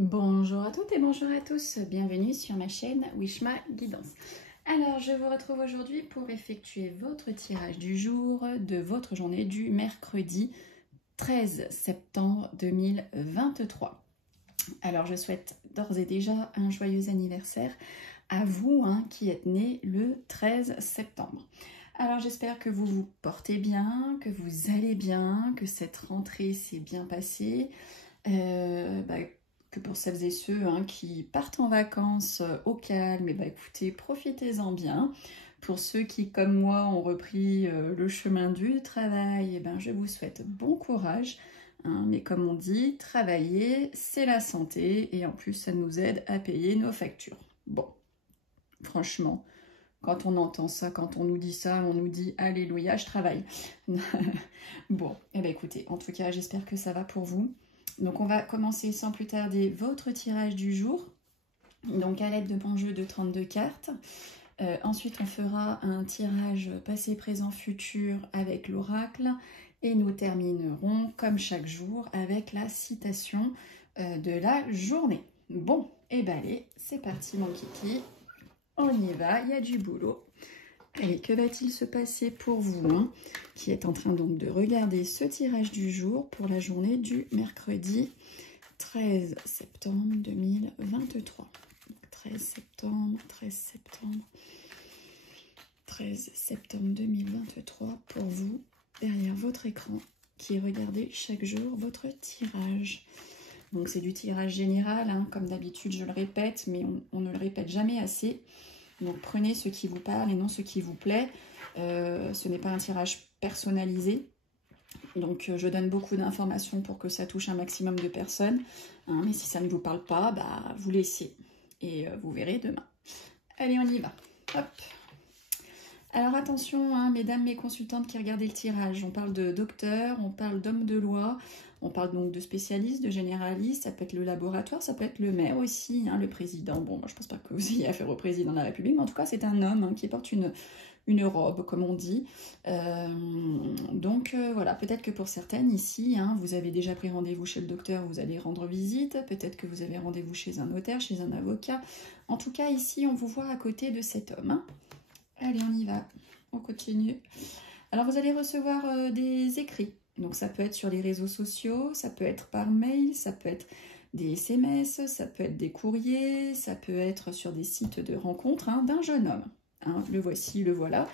Bonjour à toutes et bonjour à tous, bienvenue sur ma chaîne Wishma Guidance. Alors je vous retrouve aujourd'hui pour effectuer votre tirage du jour de votre journée du mercredi 13 septembre 2023. Alors je souhaite d'ores et déjà un joyeux anniversaire à vous qui êtes nés le 13 septembre. Alors j'espère que vous vous portez bien, que vous allez bien, que cette rentrée s'est bien passée. Que pour celles et ceux qui partent en vacances au calme, écoutez, profitez-en bien. Pour ceux qui, comme moi, ont repris le chemin du travail, je vous souhaite bon courage. Mais comme on dit, travailler, c'est la santé et en plus, ça nous aide à payer nos factures. Bon, franchement, quand on entend ça, quand on nous dit ça, on nous dit « Alléluia, je travaille ». Bon, écoutez, en tout cas, j'espère que ça va pour vous. Donc on va commencer sans plus tarder votre tirage du jour, donc à l'aide de mon jeu de 32 cartes. Ensuite on fera un tirage passé, présent, futur avec l'oracle et nous terminerons comme chaque jour avec la citation de la journée. Bon, allez, c'est parti mon kiki, on y va, il y a du boulot. Allez, que va-t-il se passer pour vous qui êtes en train donc de regarder ce tirage du jour pour la journée du mercredi 13 septembre 2023. 13 septembre 2023 pour vous, derrière votre écran, qui regardez chaque jour votre tirage. Donc c'est du tirage général, comme d'habitude je le répète, mais on ne le répète jamais assez. Donc prenez ce qui vous parle et non ce qui vous plaît. Ce n'est pas un tirage personnalisé. Donc je donne beaucoup d'informations pour que ça touche un maximum de personnes. Mais si ça ne vous parle pas, vous laissez. Et vous verrez demain. Allez, on y va. Hop. Alors attention, mesdames, mes consultantes qui regardez le tirage. On parle de docteur, on parle d'homme de loi. On parle donc de spécialistes, de généralistes, ça peut être le laboratoire, ça peut être le maire aussi, le président. Bon, moi je pense pas que vous ayez affaire au président de la République, mais en tout cas c'est un homme qui porte une robe, comme on dit. Voilà, peut-être que pour certaines ici, vous avez déjà pris rendez-vous chez le docteur, vous allez rendre visite, peut-être que vous avez rendez-vous chez un notaire, chez un avocat. En tout cas ici, on vous voit à côté de cet homme. Allez, on y va, on continue. Alors vous allez recevoir des écrits. Donc ça peut être sur les réseaux sociaux, ça peut être par mail, ça peut être des SMS, ça peut être des courriers, ça peut être sur des sites de rencontres d'un jeune homme. Le voici, le voilà.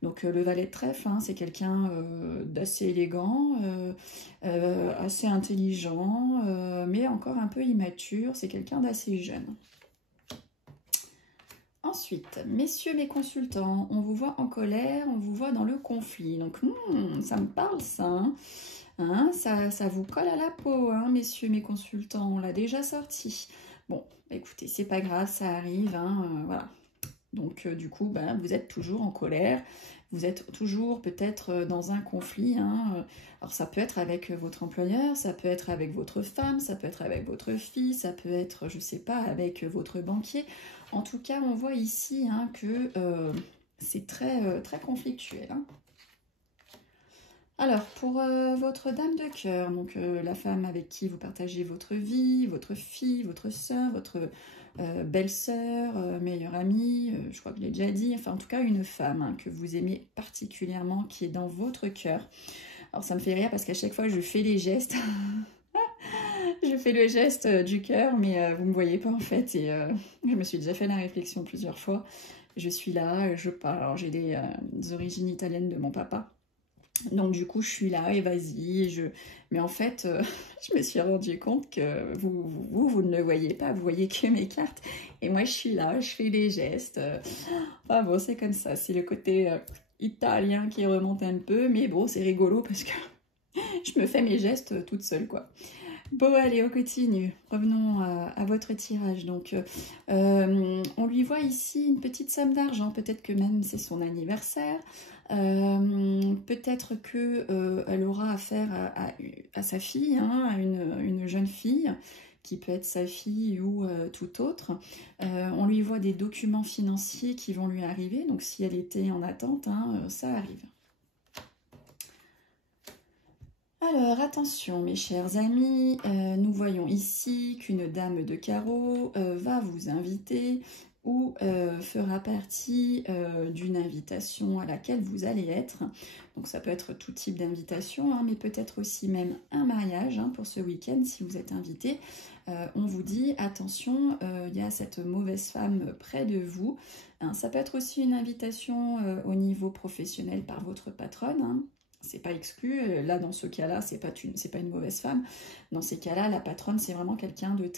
Donc le valet de trèfle, c'est quelqu'un d'assez élégant, assez intelligent, mais encore un peu immature. C'est quelqu'un d'assez jeune. Ensuite, messieurs mes consultants, on vous voit en colère, on vous voit dans le conflit. Donc, ça me parle ça, ça vous colle à la peau, messieurs mes consultants, on l'a déjà sorti. Bon, écoutez, c'est pas grave, ça arrive, voilà. Donc, du coup, vous êtes toujours en colère, vous êtes toujours peut-être dans un conflit. Alors, ça peut être avec votre employeur, ça peut être avec votre femme, ça peut être avec votre fille, ça peut être, je sais pas, avec votre banquier. En tout cas, on voit ici que c'est très, très conflictuel. Alors, pour votre dame de cœur, donc la femme avec qui vous partagez votre vie, votre fille, votre soeur, votre belle-sœur, meilleure amie, je crois que je l'ai déjà dit, enfin en tout cas une femme que vous aimez particulièrement, qui est dans votre cœur. Alors ça me fait rire parce qu'à chaque fois je fais les gestes, je fais le geste du cœur, mais vous ne me voyez pas en fait, et je me suis déjà fait la réflexion plusieurs fois. Je suis là, je parle, alors j'ai des origines italiennes de mon papa. Donc du coup je suis là et vas-y, mais en fait je me suis rendu compte que vous ne le voyez pas, vous voyez que mes cartes et moi je suis là, je fais des gestes. Ah bon, c'est comme ça, c'est le côté italien qui remonte un peu, mais bon c'est rigolo parce que je me fais mes gestes toute seule quoi. Bon allez, on continue, revenons à votre tirage. Donc on lui voit ici une petite somme d'argent, peut-être que même c'est son anniversaire. Peut-être qu'elle aura affaire à sa fille, à une jeune fille, qui peut être sa fille ou tout autre. On lui voit des documents financiers qui vont lui arriver, donc si elle était en attente, ça arrive. Alors, attention mes chers amis, nous voyons ici qu'une dame de carreau va vous inviter ou fera partie d'une invitation à laquelle vous allez être. Donc ça peut être tout type d'invitation, hein, mais peut-être aussi même un mariage hein, pour ce week-end si vous êtes invité. On vous dit, attention, il y a cette mauvaise femme près de vous. Hein, ça peut être aussi une invitation au niveau professionnel par votre patronne, hein. C'est pas exclu, là dans ce cas-là, c'est pas une mauvaise femme. Dans ces cas-là, la patronne, c'est vraiment quelqu'un de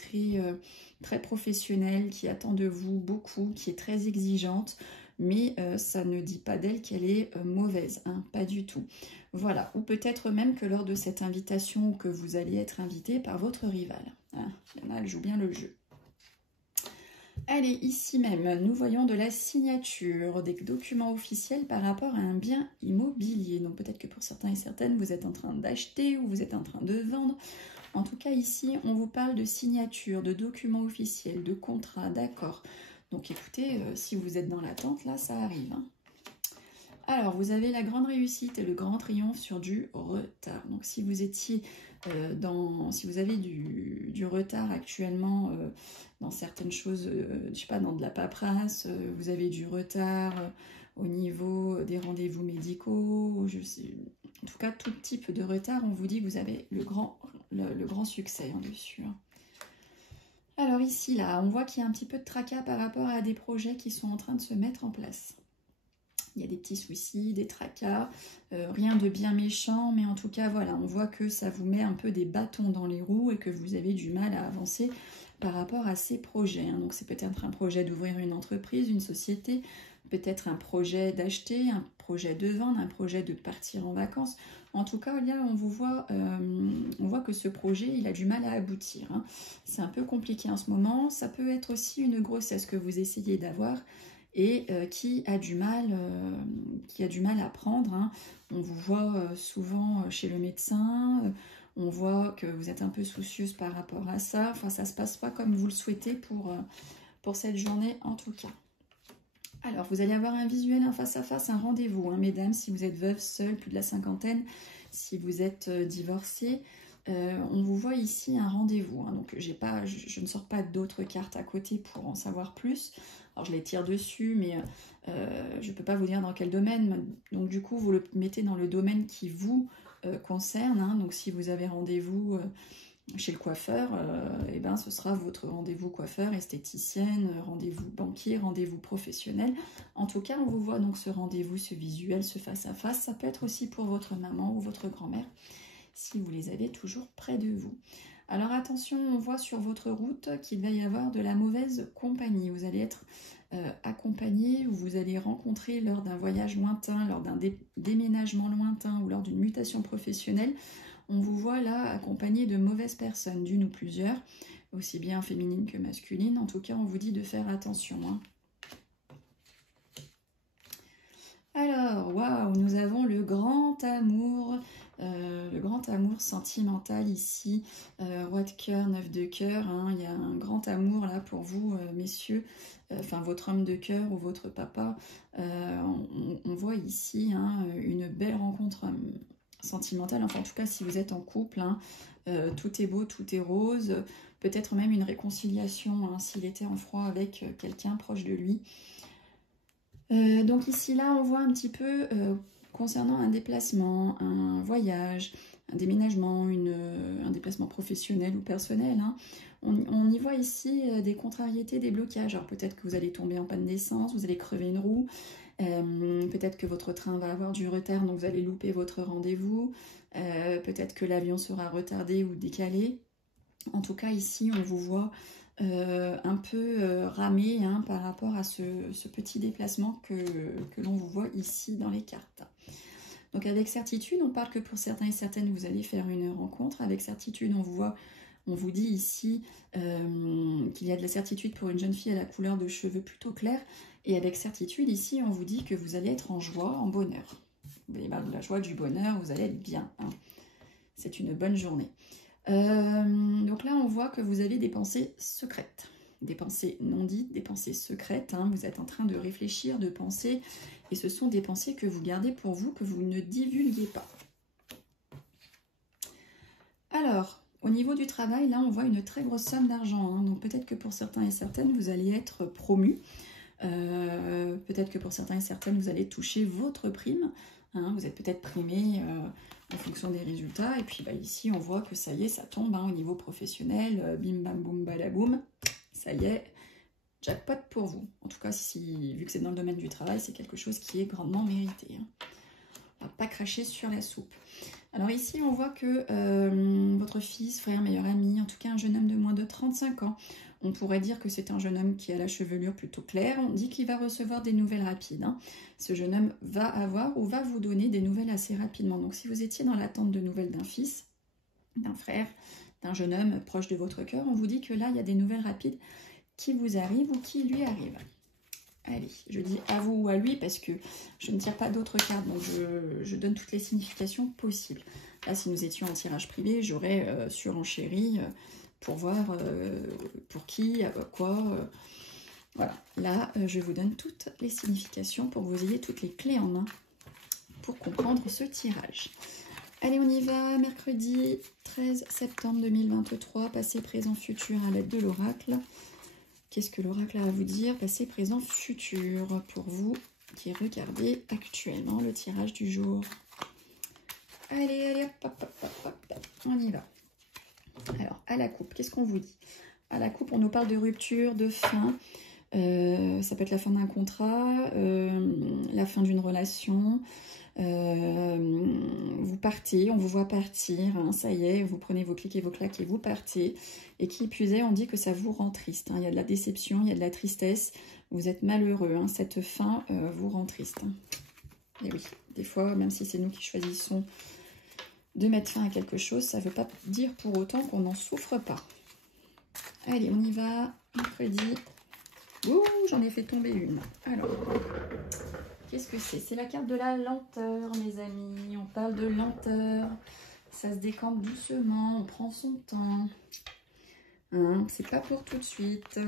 très professionnel, qui attend de vous beaucoup, qui est très exigeante, mais ça ne dit pas d'elle qu'elle est mauvaise, hein, pas du tout. Voilà, ou peut-être même que lors de cette invitation, que vous allez être invité par votre rival. Hein. Il y en a, elle joue bien le jeu. Allez, ici même, nous voyons de la signature, des documents officiels par rapport à un bien immobilier. Donc peut-être que pour certains et certaines, vous êtes en train d'acheter ou vous êtes en train de vendre. En tout cas, ici, on vous parle de signature, de documents officiels, de contrats, d'accord. Donc écoutez, si vous êtes dans l'attente, là, ça arrive. Hein. Alors, vous avez la grande réussite et le grand triomphe sur du retard. Donc si vous étiez si vous avez du retard actuellement dans certaines choses, je sais pas, dans de la paperasse, vous avez du retard au niveau des rendez-vous médicaux, en tout cas tout type de retard, on vous dit que vous avez le grand succès hein, dessus. Hein. Alors ici, là, on voit qu'il y a un petit peu de tracas par rapport à des projets qui sont en train de se mettre en place. Il y a des petits soucis, des tracas, rien de bien méchant, mais en tout cas, voilà, on voit que ça vous met un peu des bâtons dans les roues et que vous avez du mal à avancer par rapport à ces projets. Hein. Donc, c'est peut-être un projet d'ouvrir une entreprise, une société, peut-être un projet d'acheter, un projet de vendre, un projet de partir en vacances. En tout cas, là, on voit que ce projet, il a du mal à aboutir. Hein. C'est un peu compliqué en ce moment. Ça peut être aussi une grossesse que vous essayez d'avoir, et qui a du mal à prendre. Hein. On vous voit souvent chez le médecin, on voit que vous êtes un peu soucieuse par rapport à ça. Enfin, ça ne se passe pas comme vous le souhaitez pour cette journée en tout cas. Alors, vous allez avoir un visuel, un face-à-face, un rendez-vous, hein, mesdames, si vous êtes veuve, seule, plus de la cinquantaine, si vous êtes divorcée. On vous voit ici un rendez-vous, hein, donc je ne sors pas d'autres cartes à côté pour en savoir plus. Alors je les tire dessus, mais je ne peux pas vous dire dans quel domaine. Donc du coup, vous le mettez dans le domaine qui vous concerne. Hein. Donc si vous avez rendez-vous chez le coiffeur, et ben, ce sera votre rendez-vous coiffeur, esthéticienne, rendez-vous banquier, rendez-vous professionnel. En tout cas, on vous voit donc ce rendez-vous, ce visuel, ce face-à-face. Ça peut être aussi pour votre maman ou votre grand-mère, si vous les avez toujours près de vous. Alors attention, on voit sur votre route qu'il va y avoir de la mauvaise compagnie. Vous allez être accompagné ou vous allez rencontrer lors d'un voyage lointain, lors d'un déménagement lointain ou lors d'une mutation professionnelle. On vous voit là accompagné de mauvaises personnes, d'une ou plusieurs, aussi bien féminines que masculines. En tout cas, on vous dit de faire attention. Hein. Alors, waouh, nous avons le grand amour sentimental ici, roi de cœur, 9 de cœur, hein, il y a un grand amour là pour vous, messieurs, enfin votre homme de cœur ou votre papa, on voit ici hein, une belle rencontre sentimentale, enfin en tout cas si vous êtes en couple, hein, tout est beau, tout est rose, peut-être même une réconciliation hein, s'il était en froid avec quelqu'un proche de lui. Donc ici, là, on voit un petit peu concernant un déplacement, un voyage, un déménagement, un déplacement professionnel ou personnel. Hein. On y voit ici des contrariétés, des blocages. Alors peut-être que vous allez tomber en panne d'essence, vous allez crever une roue, peut-être que votre train va avoir du retard, donc vous allez louper votre rendez-vous, peut-être que l'avion sera retardé ou décalé. En tout cas, ici, on vous voit un peu ramer hein, par rapport à ce petit déplacement que l'on vous voit ici dans les cartes. Donc avec certitude, on parle que pour certains et certaines, vous allez faire une rencontre. Avec certitude, on vous dit ici qu'il y a de la certitude pour une jeune fille à la couleur de cheveux plutôt claire. Et avec certitude, ici, on vous dit que vous allez être en joie, en bonheur. Vous allez avoir de la joie, du bonheur, vous allez être bien. Hein. C'est une bonne journée. Donc là, on voit que vous avez des pensées secrètes, des pensées non dites, des pensées secrètes. Hein. Vous êtes en train de réfléchir, de penser, et ce sont des pensées que vous gardez pour vous, que vous ne divulguez pas. Alors, au niveau du travail, là, on voit une très grosse somme d'argent. Hein. Donc, peut-être que pour certains et certaines, vous allez être promus. Peut-être que pour certains et certaines, vous allez toucher votre prime. Hein. Vous êtes peut-être primé en fonction des résultats. Et puis, bah, ici, on voit que ça y est, ça tombe hein, au niveau professionnel. Bim, bam, boum, badaboum. Ça y est, jackpot pour vous. En tout cas, vu que c'est dans le domaine du travail, c'est quelque chose qui est grandement mérité. Hein. On va pas cracher sur la soupe. Alors ici, on voit que votre fils, frère, meilleur ami, en tout cas un jeune homme de moins de 35 ans, on pourrait dire que c'est un jeune homme qui a la chevelure plutôt claire. On dit qu'il va recevoir des nouvelles rapides. Hein. Ce jeune homme va avoir ou va vous donner des nouvelles assez rapidement. Donc si vous étiez dans l'attente de nouvelles d'un fils, d'un frère, d'un jeune homme proche de votre cœur, on vous dit que là, il y a des nouvelles rapides qui vous arrivent ou qui lui arrivent. Allez, je dis à vous ou à lui parce que je ne tire pas d'autres cartes, donc je donne toutes les significations possibles. Là, si nous étions en tirage privé, j'aurais surenchéri pour voir pour qui, quoi. Voilà, là, je vous donne toutes les significations pour que vous ayez toutes les clés en main pour comprendre ce tirage. Allez, on y va, mercredi 13 septembre 2023, passé, présent, futur à l'aide de l'oracle. Qu'est-ce que l'oracle a à vous dire? Passé, présent, futur pour vous qui regardez actuellement le tirage du jour. Allez, allez, hop, hop, hop, hop, hop, on y va. Alors, à la coupe, qu'est-ce qu'on vous dit? À la coupe, on nous parle de rupture, de fin. Ça peut être la fin d'un contrat, la fin d'une relation. Vous partez, on vous voit partir, hein, ça y est, vous prenez vos clics et vos claques et vous partez. Et qui plus est, on dit que ça vous rend triste. Hein, il y a de la déception, il y a de la tristesse, vous êtes malheureux. Hein, cette fin vous rend triste. Hein. Et oui, des fois, même si c'est nous qui choisissons de mettre fin à quelque chose, ça ne veut pas dire pour autant qu'on n'en souffre pas. Allez, on y va, mercredi. Ouh, j'en ai fait tomber une. Alors, qu'est-ce que c'est? C'est la carte de la lenteur, mes amis. On parle de lenteur. Ça se décante doucement, on prend son temps. Hein, c'est pas pour tout de suite.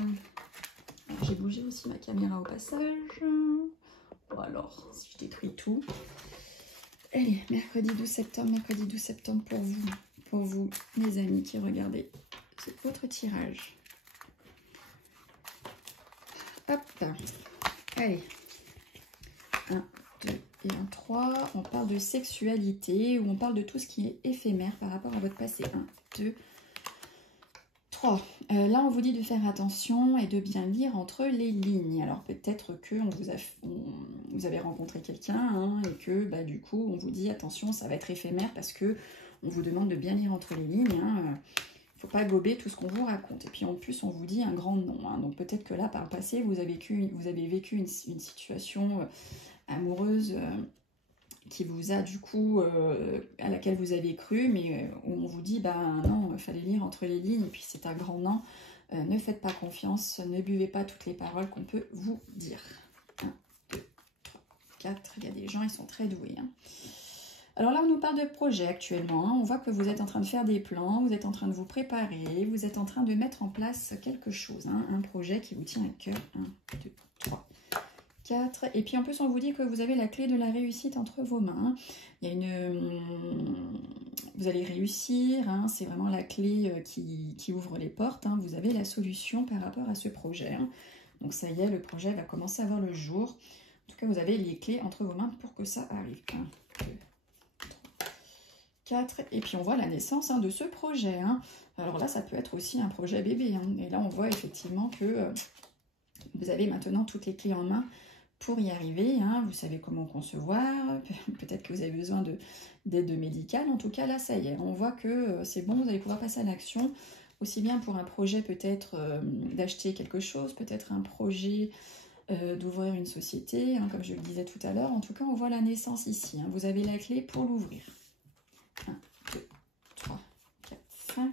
J'ai bougé aussi ma caméra au passage. Bon alors, si je détruis tout. Allez, mercredi 12 septembre pour vous, mes amis qui regardez. C'est votre tirage. Hop, allez. 1, 2 et 1, 3. On parle de sexualité ou on parle de tout ce qui est éphémère par rapport à votre passé. 1, 2, 3. Là, on vous dit de faire attention et de bien lire entre les lignes. Alors, peut-être que vous avez rencontré quelqu'un hein, et que bah, du coup, on vous dit attention, ça va être éphémère parce que on vous demande de bien lire entre les lignes. Hein. Il ne faut pas gober tout ce qu'on vous raconte. Et puis en plus, on vous dit un grand nom. Hein. Donc peut-être que là, par le passé, vous avez vécu une situation amoureuse qui vous a du coup, à laquelle vous avez cru, mais où on vous dit, bah non, il fallait lire entre les lignes, et puis c'est un grand non. Ne faites pas confiance, ne buvez pas toutes les paroles qu'on peut vous dire. 1, 2, 3, 4. Il y a des gens, ils sont très doués. Hein. Alors là, on nous parle de projet actuellement. Hein. On voit que vous êtes en train de faire des plans, vous êtes en train de vous préparer, vous êtes en train de mettre en place quelque chose. Hein. Un projet qui vous tient à cœur. 1, 2, 3, 4. Et puis en plus, on vous dit que vous avez la clé de la réussite entre vos mains. Il y a vous allez réussir. Hein. C'est vraiment la clé qui ouvre les portes. Hein. Vous avez la solution par rapport à ce projet. Hein. Donc ça y est, le projet va commencer à voir le jour. En tout cas, vous avez les clés entre vos mains pour que ça arrive. 1, 2, 4, et puis on voit la naissance hein, de ce projet. Hein. Alors là, ça peut être aussi un projet bébé. Hein. Et là, on voit effectivement que vous avez maintenant toutes les clés en main pour y arriver. Hein. Vous savez comment concevoir. Peut-être que vous avez besoin d'aide médicale. En tout cas, là, ça y est. On voit que c'est bon, vous allez pouvoir passer à l'action. Aussi bien pour un projet peut-être d'acheter quelque chose, peut-être un projet d'ouvrir une société, hein, comme je le disais tout à l'heure. En tout cas, on voit la naissance ici. Hein. Vous avez la clé pour l'ouvrir. 1, 2, 3, 4, 5.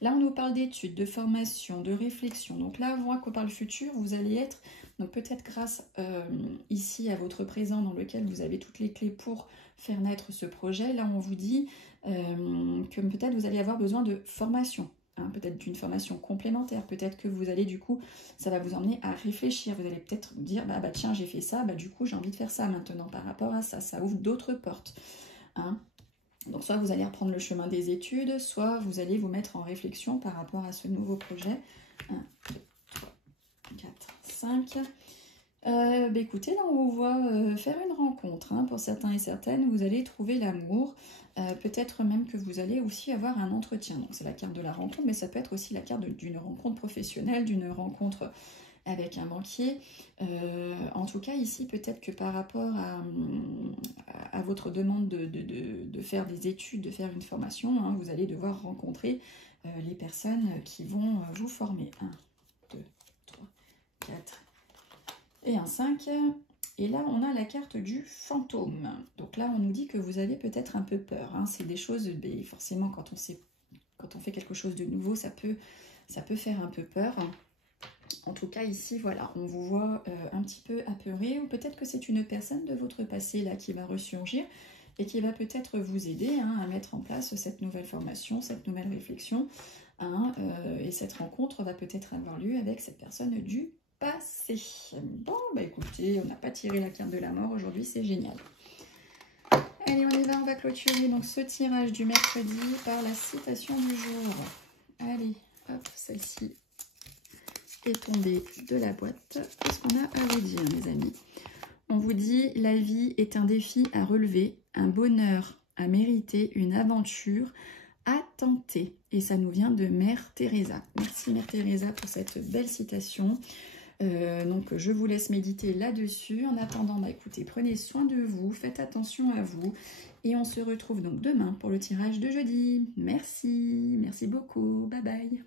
Là, on nous parle d'études, de formation, de réflexion. Donc là, on voit que par le futur, vous allez être, donc peut-être grâce ici à votre présent dans lequel vous avez toutes les clés pour faire naître ce projet. Là, on vous dit que peut-être vous allez avoir besoin de formation. Hein, peut-être d'une formation complémentaire. Peut-être que vous allez, du coup, ça va vous emmener à réfléchir. Vous allez peut-être dire, bah tiens, j'ai fait ça, bah du coup, j'ai envie de faire ça maintenant par rapport à ça. Ça ouvre d'autres portes. Hein. Donc soit vous allez reprendre le chemin des études, soit vous allez vous mettre en réflexion par rapport à ce nouveau projet. 1, 2, 3, 4, 5. Écoutez, là on vous voit faire une rencontre, hein. Pour certains et certaines, vous allez trouver l'amour. Peut-être même que vous allez aussi avoir un entretien. Donc c'est la carte de la rencontre, mais ça peut être aussi la carte d'une rencontre professionnelle, d'une rencontre avec un banquier. En tout cas, ici, peut-être que par rapport à votre demande de faire des études, de faire une formation, hein, vous allez devoir rencontrer les personnes qui vont vous former. 1, 2, 3, 4 et un 5. Et là, on a la carte du fantôme. Donc là, on nous dit que vous avez peut-être un peu peur, hein. C'est des choses, forcément, quand on fait quelque chose de nouveau, ça peut faire un peu peur. En tout cas, ici, voilà, on vous voit un petit peu apeuré, ou peut-être que c'est une personne de votre passé là qui va ressurgir et qui va peut-être vous aider, hein, à mettre en place cette nouvelle formation, cette nouvelle réflexion, hein, et cette rencontre va peut-être avoir lieu avec cette personne du passé. Bon, écoutez, on n'a pas tiré la carte de la mort aujourd'hui, c'est génial. Allez, on y va, on va clôturer donc ce tirage du mercredi par la citation du jour. Allez, hop, celle-ci est tombée de la boîte. Qu'est-ce qu'on a à vous dire, mes amis? On vous dit, la vie est un défi à relever, un bonheur à mériter, une aventure à tenter. Et ça nous vient de Mère Teresa. Merci Mère Teresa pour cette belle citation. Donc je vous laisse méditer là-dessus. En attendant, écoutez, prenez soin de vous, faites attention à vous. Et on se retrouve donc demain pour le tirage de jeudi. Merci beaucoup, bye bye.